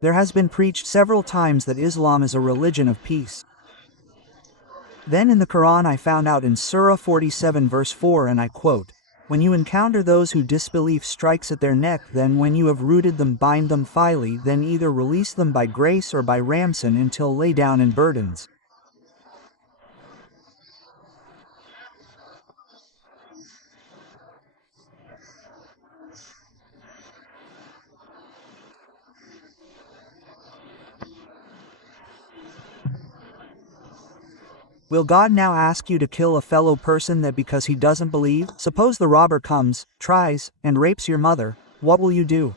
There has been preached several times that Islam is a religion of peace. Then in the Quran I found out in Surah 47 verse 4, and I quote, "When you encounter those who disbelief strikes at their neck, then when you have rooted them bind them firmly, then either release them by grace or by ransom until lay down in burdens." Will God now ask you to kill a fellow person that because he doesn't believe? Suppose the robber comes, tries, and rapes your mother, what will you do?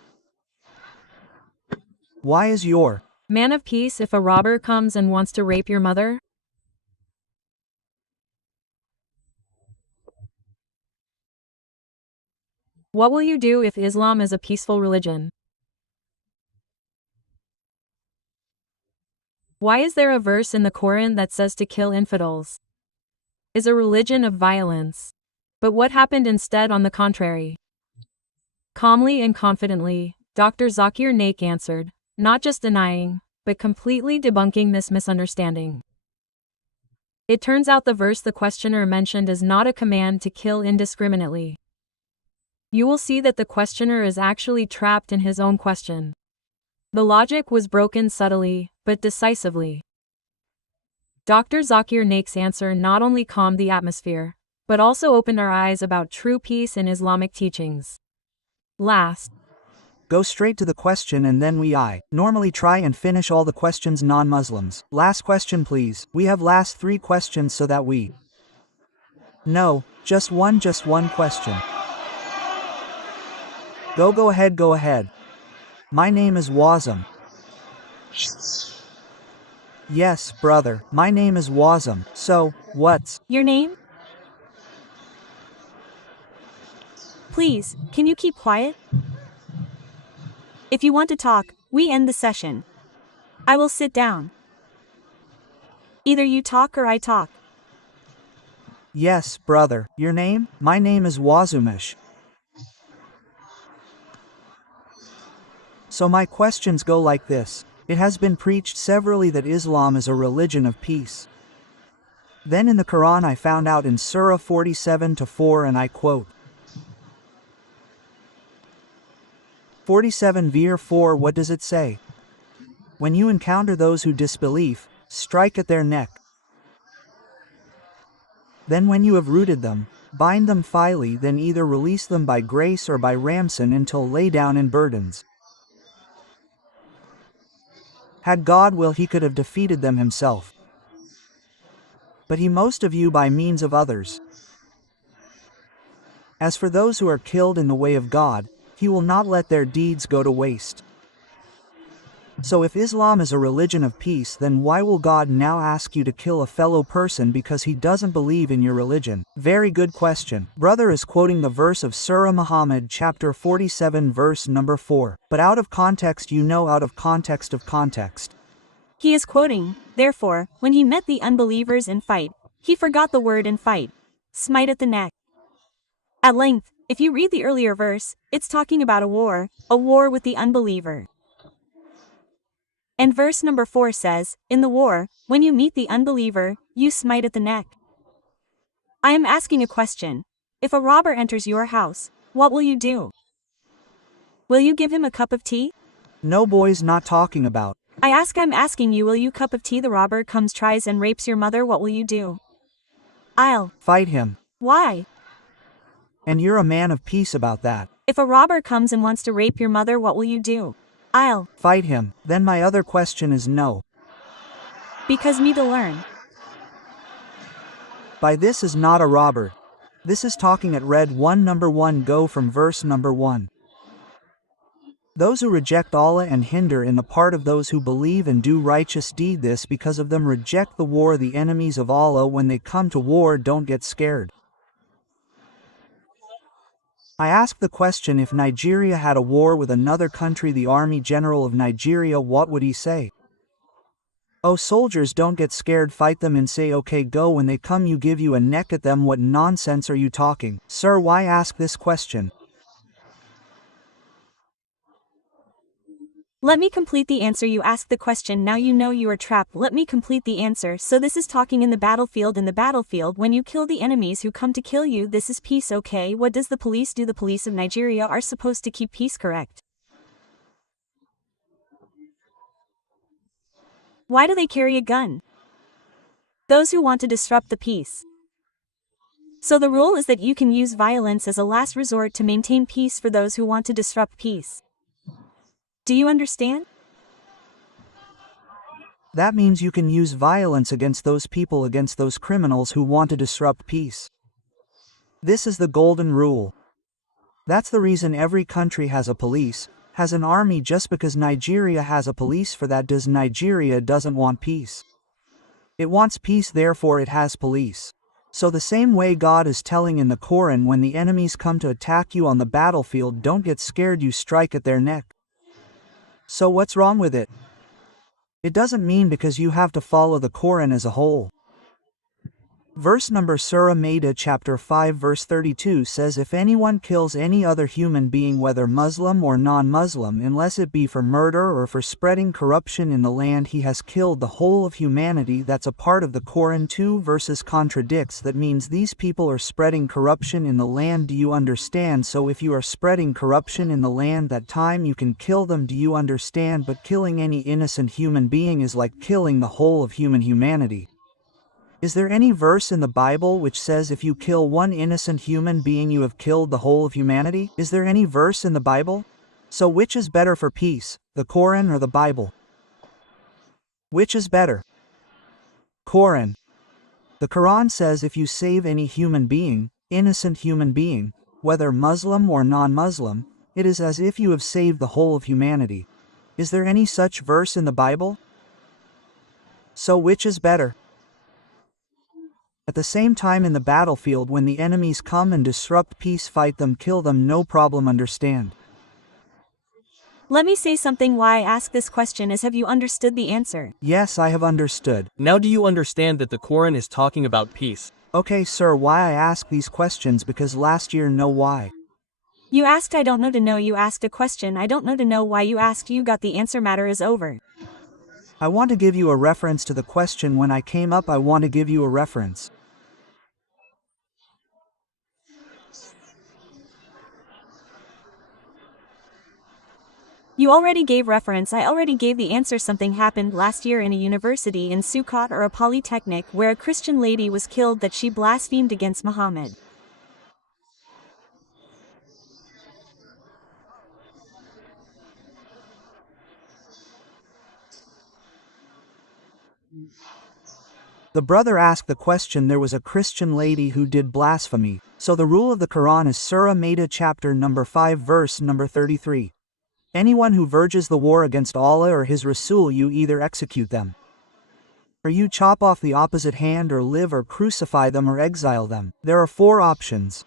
Why is your man of peace if a robber comes and wants to rape your mother? What will you do if Islam is a peaceful religion? Why is there a verse in the Quran that says to kill infidels is a religion of violence? But what happened instead on the contrary? Calmly and confidently, Dr. Zakir Naik answered, not just denying, but completely debunking this misunderstanding. It turns out the verse the questioner mentioned is not a command to kill indiscriminately. You will see that the questioner is actually trapped in his own question. The logic was broken subtly, but decisively. Dr. Zakir Naik's answer not only calmed the atmosphere, but also opened our eyes about true peace in Islamic teachings. Last, go straight to the question, and then I normally try and finish all the questions non-Muslims. Last question please. We have last 3 questions so that we no, just one question. Go ahead. My name is Wazam. Yes, brother, my name is Wazam. So, what's your name? Please, can you keep quiet? If you want to talk, we end the session. I will sit down. Either you talk or I talk. Yes, brother. Your name? My name is Wazumish. So my questions go like this. It has been preached severally that Islam is a religion of peace. Then in the Quran I found out in Surah 47-4, and I quote, 47:4, what does it say? When you encounter those who disbelieve, strike at their neck. Then when you have rooted them, bind them firmly, then either release them by grace or by ransom until lay down in burdens. Had God will, he could have defeated them himself. But he most of you by means of others. As for those who are killed in the way of God, he will not let their deeds go to waste. So if Islam is a religion of peace, then why will God now ask you to kill a fellow person because he doesn't believe in your religion? Very good question. Brother is quoting the verse of Surah Muhammad chapter 47 verse number 4. But out of context, out of context of context. He is quoting, therefore, when he met the unbelievers in fight, he forgot the word in fight. Smite at the neck. At length, if you read the earlier verse, it's talking about a war with the unbeliever. And verse number 4 says, in the war, when you meet the unbeliever, you smite at the neck. I am asking a question. If a robber enters your house, what will you do? Will you give him a cup of tea? No, boys, not talking about. I'm asking you, will you cup of tea? The robber comes, tries and rapes your mother, what will you do? I'll fight him. Why? And you're a man of peace about that. If a robber comes and wants to rape your mother, what will you do? I'll fight him. Then my other question is no. Because me to learn. By this is not a robber. This is talking at red 1 number 1. Go from verse number 1. Those who reject Allah and hinder in the part of those who believe and do righteous deed, this because of them reject the war. The enemies of Allah, when they come to war, don't get scared. I ask the question, if Nigeria had a war with another country, the army general of Nigeria, what would he say? Oh, soldiers, don't get scared, fight them and say okay, go. When they come, you give you a neck at them. What nonsense are you talking? Sir, why ask this question? Let me complete the answer. You asked the question, now you know you are trapped. Let me complete the answer. So this is talking in the battlefield. In the battlefield, when you kill the enemies who come to kill you, this is peace, okay? What does the police do? The police of Nigeria are supposed to keep peace, correct? Why do they carry a gun? Those who want to disrupt the peace. So the rule is that you can use violence as a last resort to maintain peace for those who want to disrupt peace. Do you understand? That means you can use violence against those people, against those criminals who want to disrupt peace. This is the golden rule. That's the reason every country has a police, has an army. Just because Nigeria has a police for that does Nigeria doesn't want peace. It wants peace, therefore it has police. So the same way God is telling in the Quran, when the enemies come to attack you on the battlefield, don't get scared, you strike at their neck. So what's wrong with it? It doesn't mean because you have to follow the Quran as a whole. Verse number Surah Maida chapter 5 verse 32 says, if anyone kills any other human being, whether Muslim or non-Muslim, unless it be for murder or for spreading corruption in the land, he has killed the whole of humanity. That's a part of the Quran. 2 verses contradicts. That means these people are spreading corruption in the land. Do you understand? So if you are spreading corruption in the land, that time you can kill them. Do you understand? But killing any innocent human being is like killing the whole of humanity. Is there any verse in the Bible which says if you kill one innocent human being you have killed the whole of humanity? Is there any verse in the Bible? So which is better for peace, the Quran or the Bible? Which is better? Quran. The Quran says if you save any human being, innocent human being, whether Muslim or non-Muslim, it is as if you have saved the whole of humanity. Is there any such verse in the Bible? So which is better? At the same time, in the battlefield, when the enemies come and disrupt peace, fight them, kill them, no problem, understand? Let me say something. Why I ask this question is, have you understood the answer? Yes, I have understood. Now do you understand that the Quran is talking about peace? Okay, sir, why I ask these questions? Because last year, know why. You asked, I don't know to know. You asked a question, I don't know to know why. You asked, you got the answer, matter is over. I want to give you a reference to the question. When I came up, I want to give you a reference. You already gave reference. I already gave the answer. Something happened last year in a university in Sukkot or a polytechnic where a Christian lady was killed that she blasphemed against Muhammad. The brother asked the question. There was a Christian lady who did blasphemy. So the rule of the Quran is Surah Maida chapter number 5 verse number 33. Anyone who verges the war against Allah or His Rasul, you either execute them, or you chop off the opposite hand, or live, or crucify them, or exile them. There are 4 options.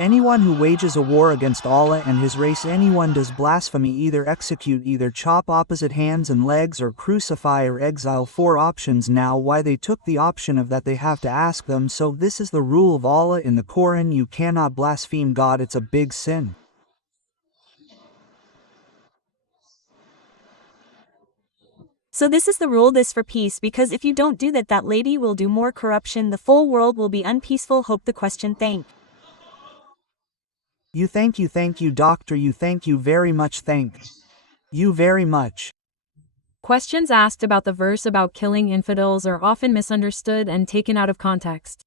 Anyone who wages a war against Allah and His race, anyone does blasphemy, either execute, either chop opposite hands and legs, or crucify or exile. 4 options. Now why they took the option of that, they have to ask them. So this is the rule of Allah in the Quran. You cannot blaspheme God, it's a big sin. So this is the rule, this for peace, because if you don't do that, that lady will do more corruption, the full world will be unpeaceful. Hope the question. Thank you, doctor, thank you very much, thank you very much. Questions asked about the verse about killing infidels are often misunderstood and taken out of context.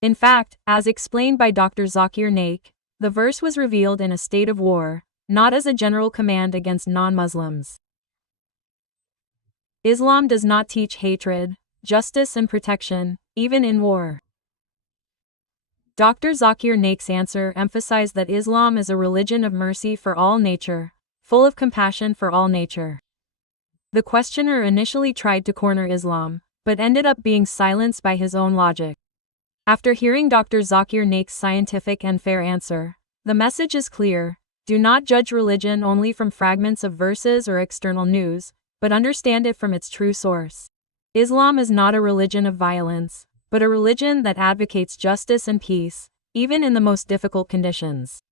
In fact, as explained by Dr. Zakir Naik, the verse was revealed in a state of war, not as a general command against non-Muslims. Islam does not teach hatred, justice and protection, even in war. Dr. Zakir Naik's answer emphasized that Islam is a religion of mercy for all nature, full of compassion for all nature. The questioner initially tried to corner Islam, but ended up being silenced by his own logic. After hearing Dr. Zakir Naik's scientific and fair answer, the message is clear: do not judge religion only from fragments of verses or external news, but understand it from its true source. Islam is not a religion of violence, but a religion that advocates justice and peace, even in the most difficult conditions.